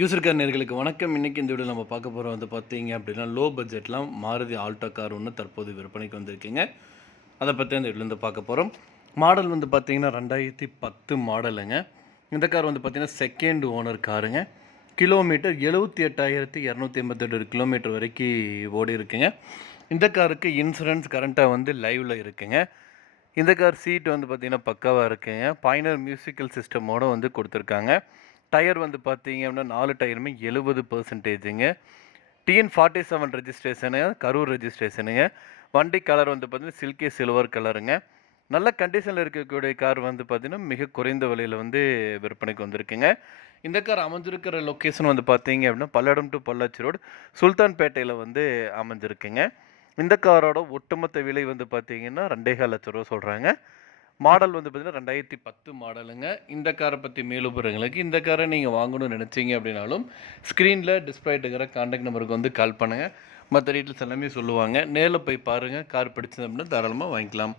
யூசர்கார் நேர்களுக்கு வணக்கம். இன்னைக்கு இந்த வீடியோ நம்ம பார்க்க போகிறோம் வந்து பார்த்தீங்க அப்படின்னா லோ பட்ஜெட்லாம் மாருதி ஆல்டோ கார் ஒன்று தற்போது விற்பனைக்கு வந்திருக்குங்க. அதை பற்றி அந்த இதுலேருந்து பார்க்க போகிறோம் மாடல் வந்து பார்த்தீங்கன்னா ரெண்டாயிரத்தி பத்து மாடலுங்க இந்த கார் வந்து பார்த்திங்கன்னா செகண்ட் ஓனர் காருங்க கிலோமீட்டர் எழுபத்தி எட்டாயிரத்தி இரநூத்தி எண்பத்தெட்டு கிலோமீட்டர் வரைக்கும் ஓடி இருக்குங்க. இந்த காருக்கு இன்சூரன்ஸ் கரண்ட்டாக வந்து லைவில் இருக்குங்க. இந்த கார் சீட் வந்து பார்த்திங்கன்னா பக்காவாக இருக்குங்க. பைனர் மியூசிக்கல் சிஸ்டமோடு வந்து கொடுத்துருக்காங்க. டயர் வந்து பார்த்தீங்க அப்படின்னா நாலு டயருமே எழுபது பர்சன்டேஜுங்க டிஎன் ஃபார்ட்டி செவன் ரெஜிஸ்ட்ரேஷனுங்க கரூர் ரெஜிஸ்ட்ரேஷனுங்க வண்டி கலர் வந்து பார்த்தீங்கன்னா சில்கி சில்வர் கலருங்க நல்ல கண்டிஷனில் இருக்கக்கூடிய கார் வந்து பார்த்தீங்கன்னா மிக குறைந்த விலையில் வந்து விற்பனைக்கு வந்திருக்குங்க. இந்த கார் அமைஞ்சிருக்கிற லொக்கேஷன் வந்து பார்த்தீங்க அப்படின்னா பல்லடம் டு பல்லாச்சி ரோடு சுல்தான்பேட்டையில் வந்து அமைஞ்சிருக்குங்க. இந்த காரோட ஒட்டுமொத்த விலை வந்து பார்த்தீங்கன்னா ரெண்டேகால் லட்ச ரூபா சொல்கிறாங்க மாடல் வந்து பார்த்தீங்கன்னா ரெண்டாயிரத்தி பத்து மாடலுங்க. இந்த காரை பற்றி மேலும் இந்த காரை நீங்கள் வாங்கணும்னு நினச்சிங்க அப்படின்னாலும் ஸ்க்ரீனில் டிஸ்பிளே இருக்கிற காண்டாக்ட் நம்பருக்கு வந்து கால் பண்ணுங்கள் மற்ற டீட்டெயில்ஸ் எல்லாமே சொல்லுவாங்க. நேரில் போய் பாருங்கள் கார் பிடிச்சது அப்படின்னா தாராளமாக வாங்கிக்கலாம்.